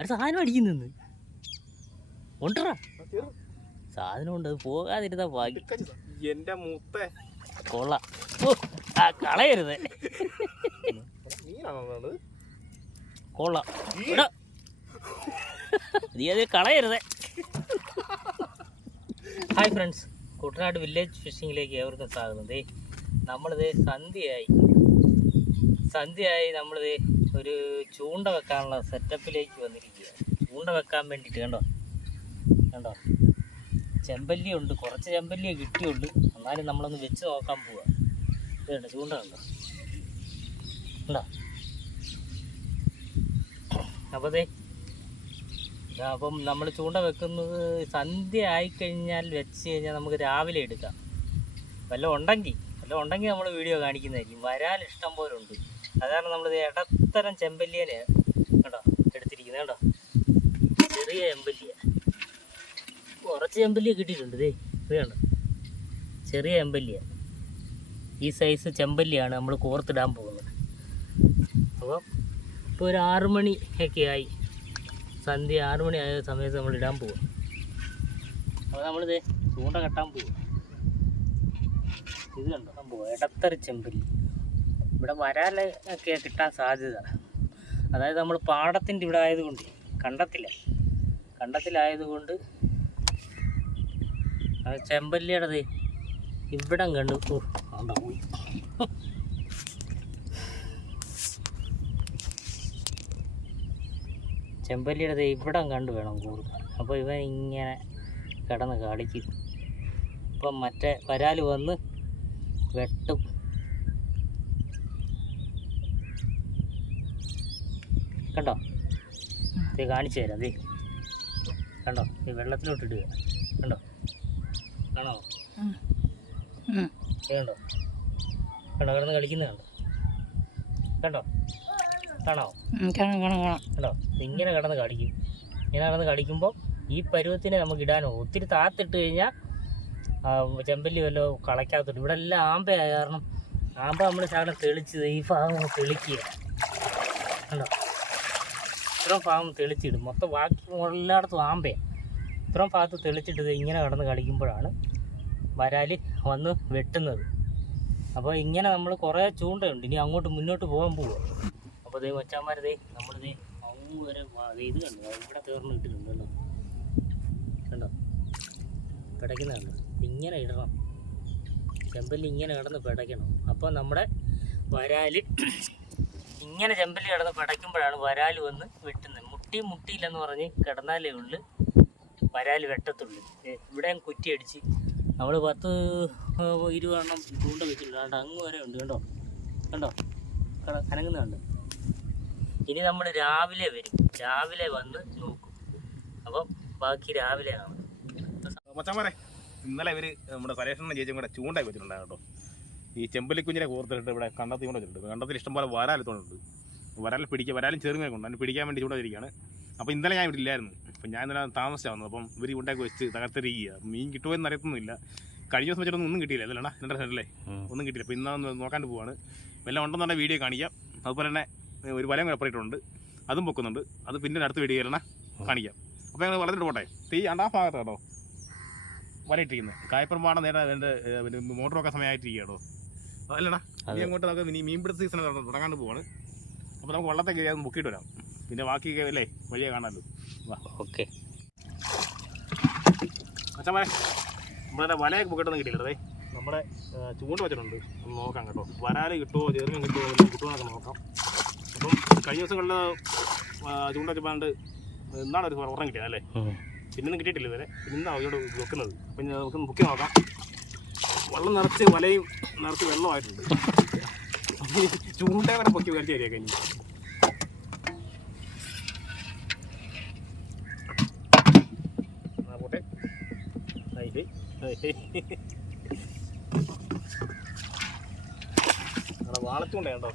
ഒരു സാധനം അടിക്കുന്നെന്ന് ഉണ്ടറാ സാധനം ഉണ്ട് അത് പോകാതിരുന്നാ ഭാഗ്യം. എന്റെ മൂത്ത. കൊള്ള. ഓ ആ കളയരുത്. കൊള്ള അത്? കൊള്ളാം. എടാ. നീ അത് കളയരുത്. ഹായ് ഫ്രണ്ട്സ് കുട്ടനാട് വില്ലേജ് ഫിഷിങ്ങിലേക്ക് ഏവർക്കും സ്വാഗതം. ദേ നമ്മളിത് സന്ധ്യയായി. സന്ധ്യയായി നമ്മളിത് ഒരു ചൂണ്ട വെക്കാനുള്ള സെറ്റപ്പിലേക്ക് വന്നിരിക്കുക ചൂണ്ട വെക്കാൻ വേണ്ടിയിട്ട് കണ്ടോ? കണ്ടോ? ചെമ്പല്ലി ഉണ്ട് കുറച്ച് ചെമ്പല്ലിയെ കിട്ടിയുള്ളു. എന്നാലും നമ്മളൊന്ന് വെച്ച് നോക്കാൻ പോവാ. ഇതുണ്ട് ചൂണ്ട കണ്ടോ? കണ്ടോ? അപ്പോൾ അതെ അപ്പം നമ്മൾ ചൂണ്ട വെക്കുന്നത് സന്ധ്യ ആയിക്കഴിഞ്ഞാൽ വെച്ച് കഴിഞ്ഞാൽ നമുക്ക് രാവിലെ എടുക്കാം. വല്ല ഉണ്ടെങ്കിൽ വല്ല ഉണ്ടെങ്കിൽ നമ്മൾ വീഡിയോ കാണിക്കുന്നതായിരിക്കും. വരാൻ ഇഷ്ടം പോലെ ഉണ്ട് അതാണ് നമ്മളിത് ഇടത്തരം ചെമ്പല്ലിയനെ കേട്ടോ എടുത്തിരിക്കുന്നത് കേട്ടോ ചെറിയ ചെമ്പല്ലിയ. കുറച്ച് ചെമ്പല്ലിയ കിട്ടിയിട്ടുണ്ട് ഇതേ ഇത് കണ്ടോ? ചെറിയ ചെമ്പല്ലിയ. ഈ സൈസ് ചെമ്പല്ലിയാണ് നമ്മൾ കോർത്തിടാൻ പോകുന്നത്. അപ്പം ഇപ്പോൾ ഒരു ആറു മണി ഒക്കെ ആയി. സന്ധ്യ ആറു മണി ആയ സമയത്ത് നമ്മൾ ഇടാൻ പോകും. അപ്പോൾ നമ്മളിത് ചൂണ്ട കെട്ടാൻ പോകും. ഇത് കണ്ടോ? സംഭവം ഇടത്തര ചെമ്പല്ലി. ഇവിടെ വരാലൊക്കെ കിട്ടാൻ സാധ്യത. അതായത് നമ്മൾ പാടത്തിന്റെ ഇവിടെ ആയതുകൊണ്ട് കണ്ടത്തില്ല. കണ്ടത്തിലായതുകൊണ്ട് ചെമ്പല്ലിയുടേത് ഇവിടം കണ്ടു ഓ പോയി. ചെമ്പല്ലിയുടെ ദേ ഇവിടം കണ്ടു വേണം കൂടുതൽ അപ്പോൾ ഇവൻ ഇങ്ങനെ കിടന്ന് കളിക്കും. ഇപ്പം മറ്റേ വരാൽ വന്ന് വെട്ടും. കണ്ടോ? ഇത് കാണിച്ചു തരാം ദേ. കണ്ടോ? ഈ വെള്ളത്തിലോട്ട് ഇടുക കണ്ടോ കാണോ കണ്ടോ? കണ്ടോ? കിടന്ന് കളിക്കുന്നത് കണ്ടോ? കണ്ടോ? കാണോ കാണാം കാണാം കാണാം. കണ്ടോ? ഇങ്ങനെ കിടന്ന് കളിക്കും. ഇങ്ങനെ കിടന്ന് കളിക്കുമ്പോൾ ഈ പരുവത്തിനെ നമുക്ക് ഇടാനോ ഒത്തിരി താത്തിട്ട് കഴിഞ്ഞാൽ ചെമ്പല്ലി വല്ലോ കളയ്ക്കാത്തിട്ട് ഇവിടെ എല്ലാം ആമ്പയായ കാരണം ആമ്പ നമ്മൾ ശകലം തെളിച്ച് ഈ ഭാഗം തെളിക്കുക. കണ്ടോ? ഇത്രയും ഭാഗം തെളിച്ചിടും. മൊത്തം ബാക്കി എല്ലായിടത്തും ആമ്പേ. ഇത്രയും ഭാഗത്ത് തെളിച്ചിട്ട് ദേ ഇങ്ങനെ കിടന്ന് കളിക്കുമ്പോഴാണ് വരാൽ വന്ന് വെട്ടുന്നത്. അപ്പോൾ ഇങ്ങനെ നമ്മൾ കുറേ ചൂണ്ടയുണ്ട്. ഇനി അങ്ങോട്ട് മുന്നോട്ട് പോകാൻ പോവുക അപ്പോൾ ദേ മച്ചാന്മാരതേ നമ്മളിതേ അങ്ങ് വരെ ദേ ഇത് കണ്ടു? ഇവിടെ തീർന്ന് ഇട്ടിട്ടുണ്ട് കണ്ടോ? കണ്ടോ? ഇങ്ങനെ ഇടണം. ചെമ്പല്ലി ഇങ്ങനെ കിടന്ന് പിടയ്ക്കണം. അപ്പോൾ നമ്മുടെ വരാൽ ഇങ്ങനെ ചെമ്പല്ലി കിടന്ന് പടയ്ക്കുമ്പോഴാണ് വരാൽ വന്ന് വെട്ടുന്നത്. മുട്ടി മുട്ടിയില്ലെന്ന് പറഞ്ഞ് കിടന്നാലേ ഉള്ളു വരാൽ വെട്ടത്തുള്ളൂ. ഇവിടെയും കുറ്റി അടിച്ച് നമ്മൾ പത്ത് ഇരുപതെണ്ണം ചൂണ്ട വെച്ചിട്ടുണ്ട്. അങ്ങ് വരെ ഉണ്ട്. കണ്ടോ? കണ്ടോ? കനങ്ങുന്നുണ്ട് ഇനി നമ്മൾ രാവിലെ വരും. രാവിലെ വന്ന് നോക്കും. അപ്പം ബാക്കി രാവിലെ ആണ്. ഇന്നലെ ഇവർ നമ്മുടെ സരേഷണ്ണ ചേച്ചിയും കൂടെ ചൂണ്ടായി വെച്ചിട്ടുണ്ടായിരുന്നു കേട്ടോ. ഈ ചെമ്പലിക്കുഞ്ഞിനെ കോർത്തിട്ട് ഇവിടെ കണ്ടത്തിൽ കൊണ്ട് വെച്ചിട്ടുണ്ട്. കണ്ടത്തിൽ ഇഷ്ടംപോലെ വരാലെത്തോണ്ടുണ്ട് വരാൽ പിടിക്കുക വരാലും ചെറുങ്ങനെ കൊണ്ട് അതിന് പിടിക്കാൻ വേണ്ടി ഇവിടെ ഇരിക്കുകയാണ്. അപ്പോൾ ഇന്നലെ ഞാൻ ഇവിടെ ഇല്ലായിരുന്നു. അപ്പം ഞാൻ ഇന്നലെ താമസിച്ചാ വന്നത്. അപ്പം ഇവർ ഉണ്ടാക്കി വെച്ച് തകർത്തിരിക്കുക മീൻ കിട്ടുമെന്ന് അറിയത്തൊന്നുമില്ല. കഴിഞ്ഞ ദിവസം വെച്ചിട്ടൊന്നും ഒന്നും കിട്ടിയില്ല. അല്ലടാ എന്റെ സൈഡിലേ ഒന്നും കിട്ടിയില്ല. അപ്പോൾ ഇന്നാന്ന് നോക്കാണ്ട് പോവാണ്. വല്ല ഉണ്ടെന്നുണ്ടെങ്കിൽ വീഡിയോ കാണിക്കാം. അതുപോലെ തന്നെ ഒരു വലം കുഴപ്പമായിട്ടുണ്ട് അതും പൊക്കുന്നുണ്ട്. അത് പിന്നെ അടുത്ത വീഡിയോ ആയിരുന്ന കാണിക്കാം. അപ്പോൾ ഞങ്ങൾ വളർത്തിട്ട് പോട്ടെ. തീ രണ്ടാം ഭാഗത്ത് കേട്ടോ വലയിട്ടിരിക്കുന്നത് കായപ്പുറമ്പാടം നേരെ എന്റെ മോട്ടറൊക്കെ സമയമായിട്ടിരിക്കുക കേട്ടോ അല്ലടാ ഇനി അങ്ങോട്ട് നമുക്ക് ഇനി മീൻപിടുത്ത സീസൺ തുടങ്ങാണ്ട് പോവാണ്. അപ്പോൾ നമുക്ക് വള്ളത്തെ കയറി അത് മുക്കിയിട്ട് വരാം. പിന്നെ ബാക്കി അല്ലേ? വഴിയെ കാണാമല്ലോ ഓക്കെ. നമ്മളെ വലയൊക്കെ മുക്കിട്ടൊന്നും കിട്ടിയില്ല അതെ നമ്മുടെ ചൂണ്ട വെച്ചിട്ടുണ്ട്. ഒന്ന് നോക്കാം കേട്ടോ. വരാൽ കിട്ടുമോ ചെറുമീൻ കിട്ടുമോ കിട്ടുമോ എന്നൊക്കെ നോക്കാം. അപ്പം കഴിഞ്ഞ ദിവസങ്ങളിൽ ചൂണ്ട വെച്ചപ്പോണ്ട് എന്നാണ് ഒരു ഉറം കിട്ടിയത് അല്ലേ? പിന്നൊന്നും കിട്ടിയിട്ടില്ല ഇവരെ ഇന്നാണ് അവരോട് വെക്കുന്നത്. അപ്പം നമുക്ക് മുക്കി നോക്കാം. വെള്ളം നിറച്ച് വലയും നിറച്ച് വെള്ളമായിട്ടുണ്ട് ചൂണ്ട വരെ പൊക്കി വരച്ച് കയറിയേക്കാം ഇനി. ആ, പോട്ടെ ഹൈ ഹൈ ഹൈ ഹൈ അവിടെ വാളച്ചുണ്ടേ കേട്ടോ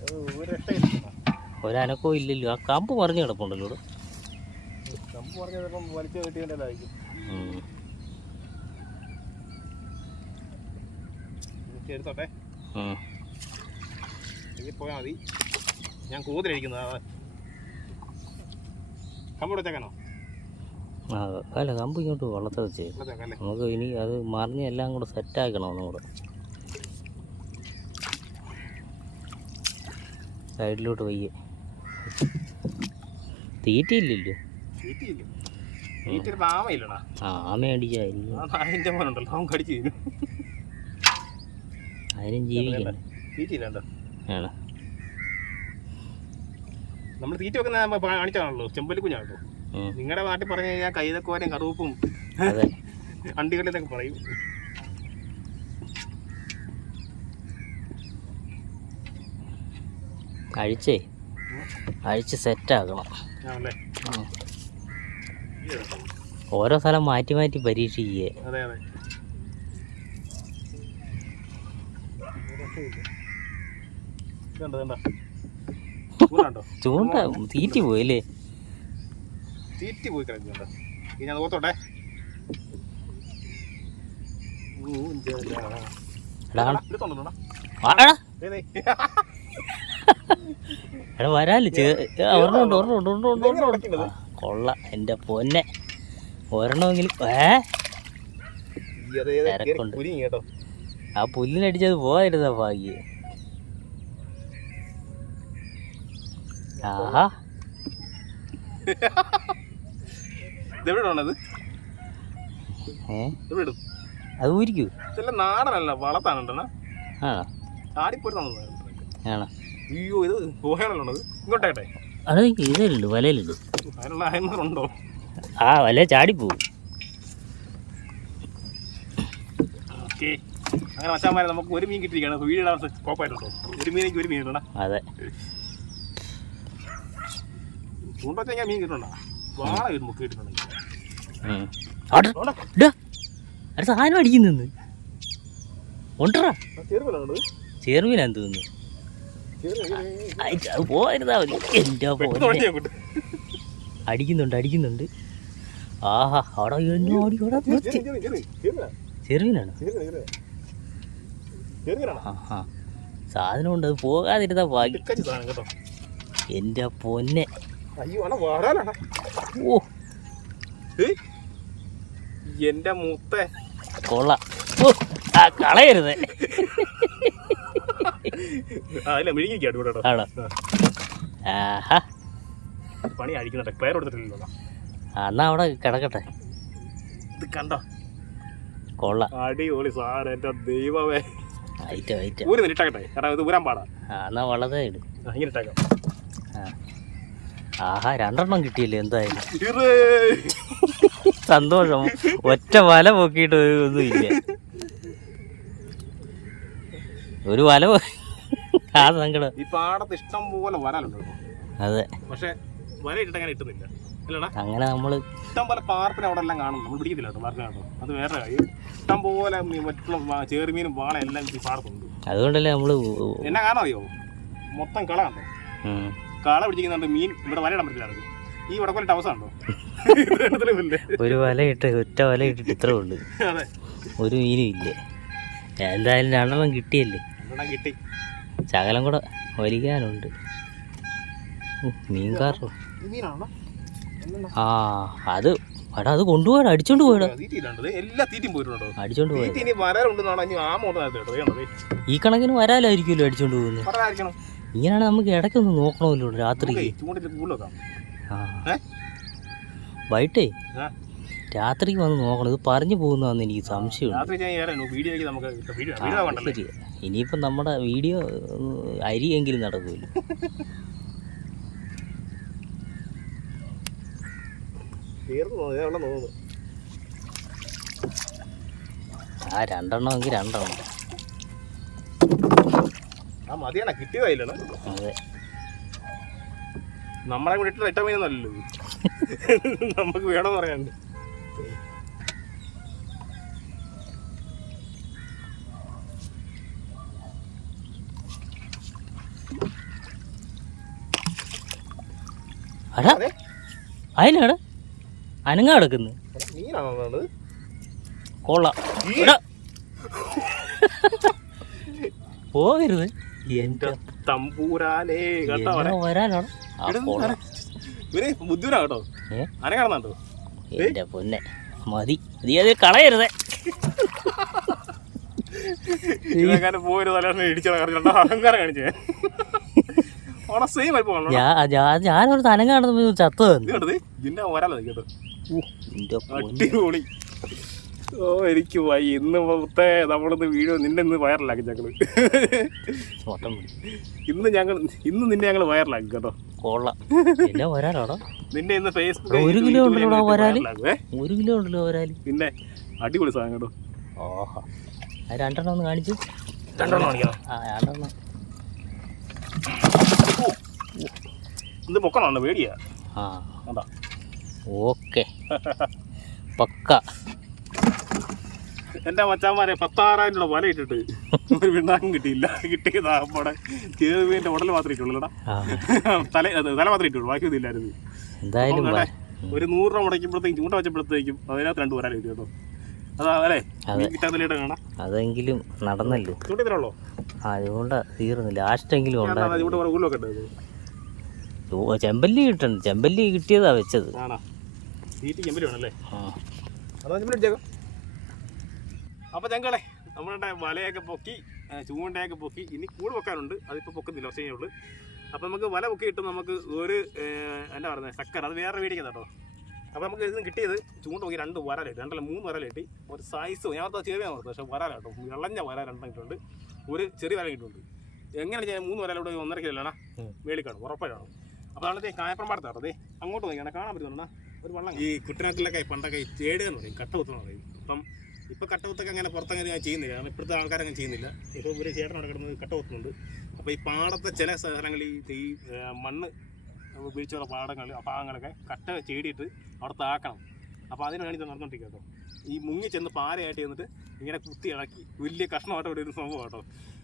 അത് ഒരു രക്ഷയില്ല ഒരനക്കവും ഇല്ലല്ലോ. ആ കമ്പ് പറഞ്ഞു കിടപ്പുണ്ടല്ലോ കമ്പ് പറഞ്ഞത് ഇപ്പം വലിച്ചു കിട്ടിയതിന്റെതായിരിക്കും ഉം. എടുത്തോട്ടെ. പോയാൽ മതി. ഞാൻ കൂതിലഴിക്കുന്നത് കമ്പോട് വെച്ചേക്കാനോ? ആ അല്ല കമ്പ് ഇങ്ങോട്ട് വള്ളത്തെ വെച്ചേ. നമുക്ക് ഇനി അത് മറിഞ്ഞ് എല്ലാം കൂടെ സെറ്റാക്കണം ഒന്നും കൂടെ സൈഡിലോട്ട് വയ്യേ. തീറ്റയില്ലല്ലോ. തീറ്റിയില്ല. മോനുണ്ടല്ലോ അവൻ കടിച്ചു അതിനും ജീവിക്കണ്ട. നമ്മൾ തീറ്റ വെക്കുന്ന കാണിച്ചാണല്ലോ ചെമ്പല്ലി കുഞ്ഞാണല്ലോ. നിങ്ങളുടെ നാട്ടിൽ പറഞ്ഞു കഴിഞ്ഞാൽ കൈതക്കോരയും കറുപ്പും അണ്ടികളിലൊക്കെ പറയും. അഴിച്ചേ അഴിച്ച് സെറ്റാക്കണം ആണല്ലേ. ഓരോ സ്ഥലം മാറ്റി മാറ്റി പരീക്ഷിക്കുകയെ അതെ അതെ. ചൂണ്ട തീറ്റി പോയില്ലേ? തീറ്റി പോയി കിടക്കുന്നുണ്ടോ. ഇനി അത് ഓർത്തോട്ടെ. എടാ ഓർമ്മ ഉണ്ട് ഓർമ്മ ഉണ്ട് ഒരെണ്ണമുണ്ട് ഉണ്ട് ഉണ്ട്. ഉണ്ട് കൊള്ള. എന്റെ പൊന്നെ. ഒരെണ്ണമെങ്കിലും ഏ? തിരക്കുണ്ട്. ആ പുല്ലിനടിച്ചത് പോയിരുന്ന ഭാഗ്യ. ആഹാ. ഇതെവിടെ ഉള്ളത് ഏ? എവിടെ ഇടും? അത് ഊരിക്കൂ? ഇതെല്ലാം നാടനല്ല ആണോ? ആണോ? അയ്യോ ഇത് പോയാണല്ലോ ഉള്ളത് ഇങ്ങോട്ടേട്ടെ അത് ഇതിലുണ്ട് വലയിലുണ്ട് ആ വല്ല ചാടിപ്പോവും അങ്ങനെ മച്ചാന്മാരെ നമുക്ക് ഒരു മീൻ കിട്ടിയിരിക്കുകയാണ്. കോപ്പായിട്ടുണ്ടോ? ഒരു മീനെങ്കിൽ ഒരു മീൻ അതെ. മീൻ കിട്ടണ്ട വാള മുക്ക് കിട്ടുന്നുണ്ടെങ്കിൽ സാധനം അടിക്കുന്നെന്ന് ഉണ്ടറാ ചെറുവിലുണ്ട് തോന്നുന്നു. പോയിരുന്നാ മതി എന്റെ പൊന്നെ? അടിക്കുന്നുണ്ട് അടിക്കുന്നുണ്ട്. ആഹാ അവിടെ എന്നെ ചെറുവിനാണ്? ആ ആ സാധനം ഉണ്ട് അത് പോകാതിരുന്ന ഭാഗ്യം. എന്റെ പൊന്നെ. ഓ. എന്റെ മൂത്ത. കൊള്ള. ഓ ആ കളയരുത്. ആണോ? ആഹാ. പണി അഴിക്കുന്നുണ്ട് ക്ലിയർ കൊടുത്തിട്ടില്ലല്ലോ. എന്നാ അവിടെ കിടക്കട്ടെ. ഇത് കണ്ടോ? കൊള്ളാം. അടിപൊളി സാറ് എന്റെ ദൈവമേ. Item item. ഒരു മിനിറ്റ് ആക്കട്ടെ കാരണം ഇത് ഊരാൻ പാടാ. എന്നാ വളരെ ഇട്. ഇങ്ങനെ ഇട്ടേക്കാം? ആഹാ രണ്ടെണ്ണം കിട്ടിയില്ലേ എന്തായാലും. സന്തോഷം. ഒറ്റ വല പൊക്കിയിട്ട് ഒന്നുമില്ല ഒന്നും ഇല്ല. ഒരു വല ആ സങ്കടം. ഈ പാടത്ത് ഇഷ്ടം പോലെ വരാനുണ്ട് അതെ. പക്ഷെ അങ്ങനെ ഇട്ടുന്നില്ല. അങ്ങനെ നമ്മൾ ഇഷ്ടം പോലെ പാർപ്പിന് അവിടെ എല്ലാം കാണും നമ്മൾ പിടിക്കത്തില്ല കേട്ടോ അത് വേറെ കാര്യം ഇഷ്ടം പോലെ മറ്റുള്ള ചേറുമീനും വാള എല്ലാം ഈ പാടത്തുണ്ട് അതുകൊണ്ടല്ലേ നമ്മൾ എന്നാ കാണാൻ അറിയോ? മൊത്തം കള കണ്ടോ? കള പിടിക്കുന്നുണ്ട് മീൻ. ഇവിടെ വലയിടാൻ പറ്റില്ല ഈ വടക്കൊല്ലി ടവസ് ഉണ്ടോ ഒരു വല ഇട്ട് ഒറ്റ വല ഇട്ടിട്ട് ഇത്ര ഉണ്ട് അതെ. ഒരു മീനും ഇല്ല. എന്തായാലും രണ്ടെണ്ണം കിട്ടിയല്ലേ? കിട്ടി. ശകലം കൂടെ വലിക്കാനുണ്ട്. ഉം, ആ അത് എടാ അത് കൊണ്ടുപോയടാ അടിച്ചോണ്ട് പോയടാ. അടിച്ചോണ്ട് ഈ കണക്കിന് വരാലായിരിക്കുമല്ലോ അടിച്ചോണ്ട് പോകുന്നത് ഇങ്ങനെയാണ് നമുക്ക് ഇടയ്ക്കൊന്ന് നോക്കണമല്ലോ രാത്രി? വൈകിട്ടേ രാത്രി രാത്രിക്ക് വന്ന് നോക്കണം. ഇത് പറഞ്ഞു പോകുന്നതെന്ന് എനിക്ക് സംശയമുണ്ട്. ഇനിയിപ്പം നമ്മുടെ വീഡിയോ അരിയെങ്കിലും നടക്കൂല തീർന്നു രണ്ടെണ്ണം എങ്കിൽ ആ രണ്ടെണ്ണം ആ മതിയാണ് കിട്ടിയതായില്ലാണ് അതെ. നമ്മളെ വീട്ടിൽ ഏറ്റവും ഇട്ട മീനൊന്നല്ലല്ലോ നമുക്ക് വേണമെന്ന് പറയാനുണ്ട്. അടാ. അതെ. അനങ്ങ കിടക്കുന്നു. കൊള്ളാം. പോകരുത്. എന്റെ തമ്പൂരാനേ കേട്ടോ ബുദ്ധിമുട്ടാ അന കാണുന്നുണ്ടോ? എന്റെ പൊന്നെ. മതി. നീ അത് കളയരുതേ. ഞാൻ ഞാനൊരു തനം ചത്തു കേട്ടോ. പൊന്നെ അടിപൊളി. ഓ എനിക്ക് വൈ ഇന്ന് മൊത്തേ നമ്മളിന്ന് വീഡിയോ നിന്നെ ഇന്ന് വൈറലാക്കി പിടി. ഇന്ന് ഞങ്ങൾ ഇന്ന് നിന്നെ ഞങ്ങൾ വൈറലാക്കി കേട്ടോ. നിന്നെ ഇന്ന് ഫേസ്ബുക്ക് ഒരു കിലോ ഉണ്ടല്ലോ? ഒരു കിലോ ഉണ്ടല്ലോ വരാൽ പിന്നെ അടിപൊളി സാധനം കേട്ടോ. ഓഹോ. രണ്ടെണ്ണം ഒന്ന് കാണിച്ചു. രണ്ടെണ്ണം കാണിക്കണം. ആ രണ്ടെണ്ണം. ഇത് പൊക്കണോ? പേടിയാ. ആ. കണ്ടാ? ഓക്കെ. പക്ക. എന്റെ മച്ചാന്മാരെ പത്താറായിരം രൂപ വല ഇട്ടിട്ട് ഒരു പിണ്ണാക്കും കിട്ടിയില്ല. കിട്ടിയതാകുമ്പോടെ ചെയ്തതിന്റെ കേറുവിന്റെ ഉടൽ മാത്രമേ ഇട്ടുള്ളൂടാ തല തല മാത്രമേ ഇട്ടുള്ളൂ ബാക്കി ഒന്നും ഇല്ലായിരുന്നു. എന്തായാലും ഒരു നൂറ് രൂപ മുടക്കുമ്പോഴത്തേക്കും ചൂണ്ട വെച്ചപ്പോഴത്തേക്കും അതിനകത്ത് രണ്ട് വരാൻ കിട്ടി കേട്ടോ. അതെങ്കിലും നടന്നല്ലോ. അതുകൊണ്ട് തീർന്നില്ല. ലാസ്റ്റെങ്കിലും ഉണ്ടായിരുന്നു. ചെമ്പല്ലി കിട്ടണ്ട. ചെമ്പല്ലി കിട്ടിയതാ വെച്ചത്. ആണോ തീറ്റി ചെമ്പലി വേണല്ലേ ആ. അതാ ചെമ്പലി അടിച്ചേക്കാം അപ്പൊ ഞങ്ങളെ നമ്മളുടെ വലയൊക്കെ പൊക്കി ചൂണ്ടയൊക്കെ പൊക്കി ഇനി കൂട് പൊക്കാനുണ്ട് അതിപ്പോ പൊക്കുന്നില്ല പക്ഷേ ഉള്ളു. അപ്പൊ നമുക്ക് വല പൊക്കി കിട്ടും നമുക്ക് ഒരു എന്താ പറയുന്നത് ചക്കര അത് വേറെ മേടിക്കുന്ന കേട്ടോ. അപ്പൊ നമുക്ക് ഇതിന് കിട്ടിയത് ചൂണ്ട നോക്കി രണ്ട് വരാലിട്ട് രണ്ടല്ല മൂന്ന് വരാലിട്ട് ഒരു സൈസ് ഞാൻ അത് ചെറിയ ഓർത്ത് പക്ഷെ വരാലാട്ടോ വിളഞ്ഞ വര രണ്ടെണ്ണം ഒരു ചെറിയ വര ഇട്ടുണ്ട് എങ്ങനെ ഞാൻ മൂന്ന് വരാലൂടെ ഒന്നര കിലോ ഉം. മേളിക്കാണ് ഉറപ്പാണ് അപ്പൊ അതാണ് കായപ്പുറം പാടത്താട്ടോ കേട്ടോ ദേ അങ്ങോട്ട് നോക്കിയാണ് കാണാൻ പറ്റുന്നുണ്ടോ? ഈ കുട്ടനാട്ടിലൊക്കെ പണ്ടൊക്കെ ചേടുക എന്ന് പറയും കട്ടകുത്തെന്ന് പറയും. അപ്പം ഇപ്പം കട്ടകുത്തൊക്കെ അങ്ങനെ പുറത്തങ്ങനെ ഞാൻ ചെയ്യുന്നില്ല. കാരണം ഇപ്പോഴത്തെ ആൾക്കാരങ്ങനെ ചെയ്യുന്നില്ല. ഇപ്പോൾ ഇവർ ചേട്ടനോട് കിടന്നത് കട്ടകുത്തുന്നുണ്ട്. അപ്പോൾ ഈ പാടത്തെ ചില സ്ഥലങ്ങളിൽ ഈ മണ്ണ് ഉപയോഗിച്ചുള്ള പാടങ്ങൾ പാടങ്ങളൊക്കെ കട്ട ചേടിയിട്ട് അവിടെ താക്കണം. അപ്പോൾ അതിന് വേണ്ടി ഇത് നടന്നുകൊണ്ടിരിക്കുക കേട്ടോ. ഈ മുങ്ങി ചെന്ന് പാരയായിട്ട് ചെന്നിട്ട് ഇങ്ങനെ കുത്തി ഇളക്കി. വലിയ കഷ്ണമായിട്ട് ഇവിടെ ഒരു സംഭവം കേട്ടോ.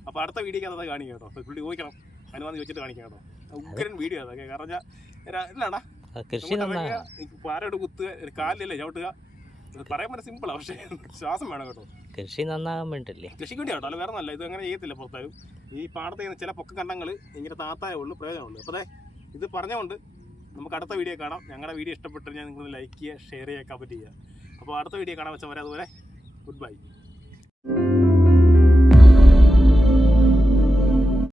അപ്പോൾ അടുത്ത വീഡിയോ അതൊക്കെ കാണിക്കാം കേട്ടോ. പുള്ളി ചോദിക്കണം. അനുവാദം ചോദിച്ചിട്ട് കാണിക്കാം കേട്ടോ. ഉഗ്രൻ വീഡിയോ അതൊക്കെ. കാരണം ഇല്ലടാ. ആ കൃഷി നന്നാ. പാരയോട് കുത്തുക ഒരു കാലിലല്ലേ ചവിട്ടുക? ഇത് പറയാൻ പറ്റുന്ന സിമ്പിളാണ് പക്ഷേ ശ്വാസം വേണം കേട്ടോ. കൃഷി നന്നാകാൻ വേണ്ടില്ലേ കൃഷിക്ക് വേണ്ടി കേട്ടോ അല്ല വേറെ നല്ല ഇത് അങ്ങനെ ചെയ്യത്തില്ല പുറത്തായും ഈ പാടത്ത് ചെയ്യുന്ന ചില പൊക്ക കണ്ടങ്ങൾ ഇങ്ങനെ താത്തായ ഉള്ളു പ്രയോജനമുള്ളൂ. അപ്പോൾ അതെ ഇത് പറഞ്ഞുകൊണ്ട് നമുക്ക് അടുത്ത വീഡിയോ കാണാം. ഞങ്ങളുടെ വീഡിയോ ഇഷ്ടപ്പെട്ടു ഞാൻ നിങ്ങൾ ലൈക്ക് ചെയ്യുക ഷെയർ ചെയ്യുക കമന്റ് ചെയ്യുക. അപ്പോൾ അടുത്ത വീഡിയോ കാണാൻ വെച്ചാൽ വരെ അതുപോലെ ഗുഡ് ബൈ